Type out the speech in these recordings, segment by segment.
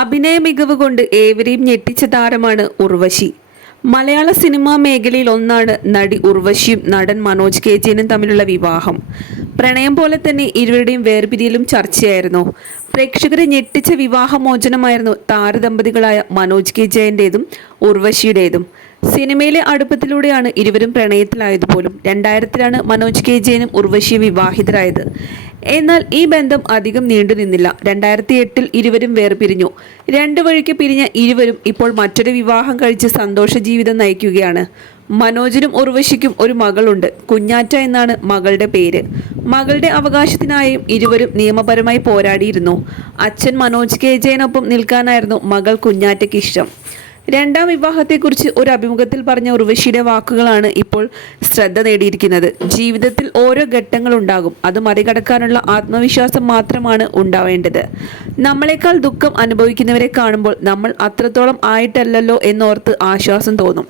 അഭിനയ മികവ് കൊണ്ട് ഏവരെയും ഞെട്ടിച്ച താരമാണ് ഉർവശി. മലയാള സിനിമാ മേഖലയിൽ ഒന്നാണ് നടി ഉർവശിയും നടൻ മനോജ് കെ ജയനും തമ്മിലുള്ള വിവാഹം. പ്രണയം പോലെ തന്നെ ഇരുവരുടെയും വേർപിരിയലും ചർച്ചയായിരുന്നു. പ്രേക്ഷകരെ ഞെട്ടിച്ച വിവാഹമോചനമായിരുന്നു താരദമ്പതികളായ മനോജ് കെ ജയന്റേതും ഉർവശിയുടേതും. സിനിമയിലെ അടുപ്പത്തിലൂടെയാണ് ഇരുവരും പ്രണയത്തിലായതുപോലും. 2000-ലാണ് മനോജ് കെ ജയനും ഉർവശിയും വിവാഹിതരായത്. എന്നാൽ ഈ ബന്ധം അധികം നീണ്ടുനിന്നില്ല. 2008-ൽ ഇരുവരും വേർപിരിഞ്ഞു. രണ്ടു വഴിക്ക് പിരിഞ്ഞ ഇരുവരും ഇപ്പോൾ മറ്റൊരു വിവാഹം കഴിച്ച് സന്തോഷ ജീവിതം നയിക്കുകയാണ്. മനോജിനും ഉർവശിക്കും ഒരു മകളുണ്ട്. കുഞ്ഞാറ്റ എന്നാണ് മകളുടെ പേര്. മകളുടെ അവകാശത്തിനായും ഇരുവരും നിയമപരമായി പോരാടിയിരുന്നു. അച്ഛൻ മനോജ് കെ ജയനൊപ്പം നിൽക്കാനായിരുന്നു മകൾ കുഞ്ഞാറ്റയ്ക്ക് ഇഷ്ടം. രണ്ടാം വിവാഹത്തെക്കുറിച്ച് ഒരു അഭിമുഖത്തിൽ പറഞ്ഞ ഉർവശിയുടെ വാക്കുകളാണ് ഇപ്പോൾ ശ്രദ്ധ നേടിയിരിക്കുന്നത്. ജീവിതത്തിൽ ഓരോ ഘട്ടങ്ങളുണ്ടാകും. അത് മറികടക്കാനുള്ള ആത്മവിശ്വാസം മാത്രമാണ് ഉണ്ടാവേണ്ടത്. നമ്മളെക്കാൾ ദുഃഖം അനുഭവിക്കുന്നവരെ കാണുമ്പോൾ നമ്മൾ അത്രത്തോളം ആയിട്ടല്ലല്ലോ എന്നോർത്ത് ആശ്വാസം തോന്നും.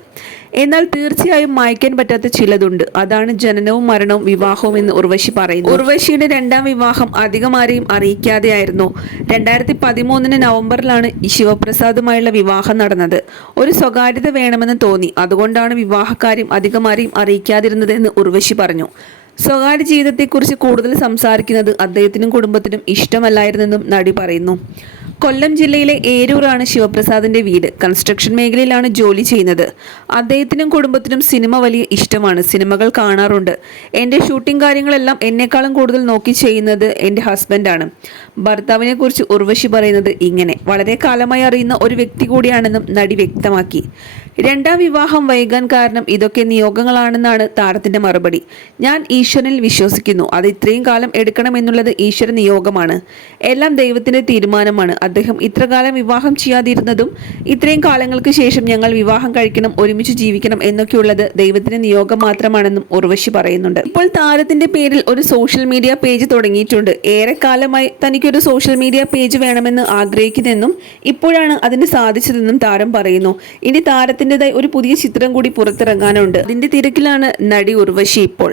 എന്നാൽ തീർച്ചയായും മായ്ക്കാൻ പറ്റാത്ത ചിലതുണ്ട്. അതാണ് ജനനവും മരണവും വിവാഹവും എന്ന് ഉർവശി പറയുന്നു. ഉർവശിയുടെ രണ്ടാം വിവാഹം അധികം ആരെയും അറിയിക്കാതെയായിരുന്നു. 2013 നവംബറിലാണ് ശിവപ്രസാദുമായുള്ള വിവാഹം നടന്നത്. ഒരു സ്വകാര്യത വേണമെന്ന് തോന്നി. അതുകൊണ്ടാണ് വിവാഹകാര്യം അധികം ആരെയും അറിയിക്കാതിരുന്നതെന്ന് ഉർവശി പറഞ്ഞു. സ്വകാര്യ ജീവിതത്തെക്കുറിച്ച് കൂടുതൽ സംസാരിക്കുന്നത് അദ്ദേഹത്തിനും കുടുംബത്തിനും ഇഷ്ടമല്ലായിരുന്നെന്നും നടി പറയുന്നു. കൊല്ലം ജില്ലയിലെ ഏരൂരാണ് ശിവപ്രസാദിന്റെ വീട്. കൺസ്ട്രക്ഷൻ മേഖലയിലാണ് ജോലി ചെയ്യുന്നത്. അദ്ദേഹത്തിനും കുടുംബത്തിനും സിനിമ വലിയ ഇഷ്ടമാണ്. സിനിമകൾ കാണാറുണ്ട്. എൻ്റെ ഷൂട്ടിംഗ് കാര്യങ്ങളെല്ലാം എന്നെക്കാളും കൂടുതൽ നോക്കി ചെയ്യുന്നത് എൻ്റെ ഹസ്ബൻഡാണ്. ഭർത്താവിനെ കുറിച്ച് ഉർവശി പറയുന്നത് ഇങ്ങനെ: വളരെ കാലമായി അറിയുന്ന ഒരു വ്യക്തി കൂടിയാണെന്നും നടി വ്യക്തമാക്കി. രണ്ടാം വിവാഹം വൈകാൻ കാരണം ഇതൊക്കെ നിയോഗങ്ങളാണെന്നാണ് താരത്തിന്റെ മറുപടി. ഞാൻ ഈശ്വരനിൽ വിശ്വസിക്കുന്നു. അത് ഇത്രയും കാലം എടുക്കണമെന്നുള്ളത് ഈശ്വര നിയോഗമാണ്. എല്ലാം ദൈവത്തിന്റെ തീരുമാനമാണ്. അദ്ദേഹം ഇത്രകാലം വിവാഹം ചെയ്യാതിരുന്നതും ഇത്രയും കാലങ്ങൾക്ക് ശേഷം ഞങ്ങൾ വിവാഹം കഴിക്കണം, ഒരുമിച്ച് ജീവിക്കണം എന്നൊക്കെയുള്ളത് ദൈവത്തിന്റെ നിയോഗം മാത്രമാണെന്നും ഉർവശി പറയുന്നുണ്ട്. ഇപ്പോൾ താരത്തിന്റെ പേരിൽ ഒരു സോഷ്യൽ മീഡിയ പേജ് തുടങ്ങിയിട്ടുണ്ട്. ഏറെക്കാലമായി തനിക്കൊരു സോഷ്യൽ മീഡിയ പേജ് വേണമെന്ന് ആഗ്രഹിക്കുന്നെന്നും ഇപ്പോഴാണ് അതിന് സാധിച്ചതെന്നും താരം പറയുന്നു. ഇനി താരത്തിൻ്റെതായി ഒരു പുതിയ ചിത്രം കൂടി പുറത്തിറങ്ങാനുണ്ട്. അതിന്റെ തിരക്കിലാണ് നടി ഉർവശി ഇപ്പോൾ.